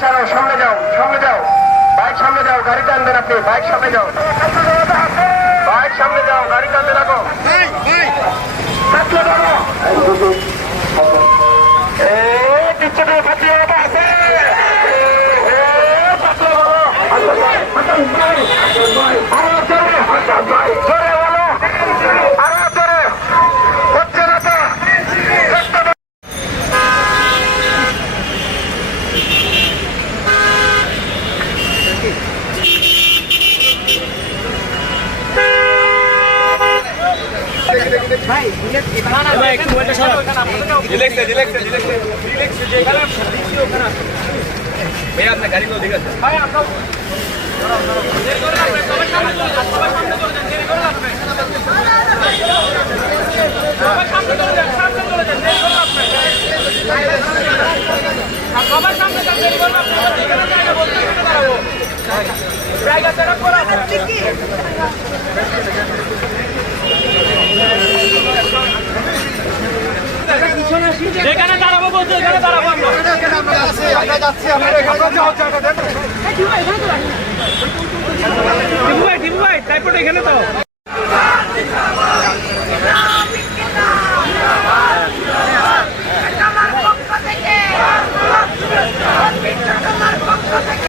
ছাড়াও সামনে যাও সামনে যাও। বাইক সামনে যাও, গাড়ি টানবেন আপনি, বাইক সামনে যাও। বাইক সামনে যাও, গাড়ি টানবে লাগো। রিল্যাক্সে রিল্যাক্সে রিল্যাক্সে রিল্যাক্সে যেখানে ওখানে আসুন। ভাইয়া আপনার গাড়িগুলো ঠিক আছে যেখানে দাঁড়াবো বলছো এখানে দাঁড়াবো আমরা। যাচ্ছি আমরা এখানে যাচ্ছি। আমরা এখানে টিপু ভাই টিপু ভাই ট্রাইপড এখানে তো।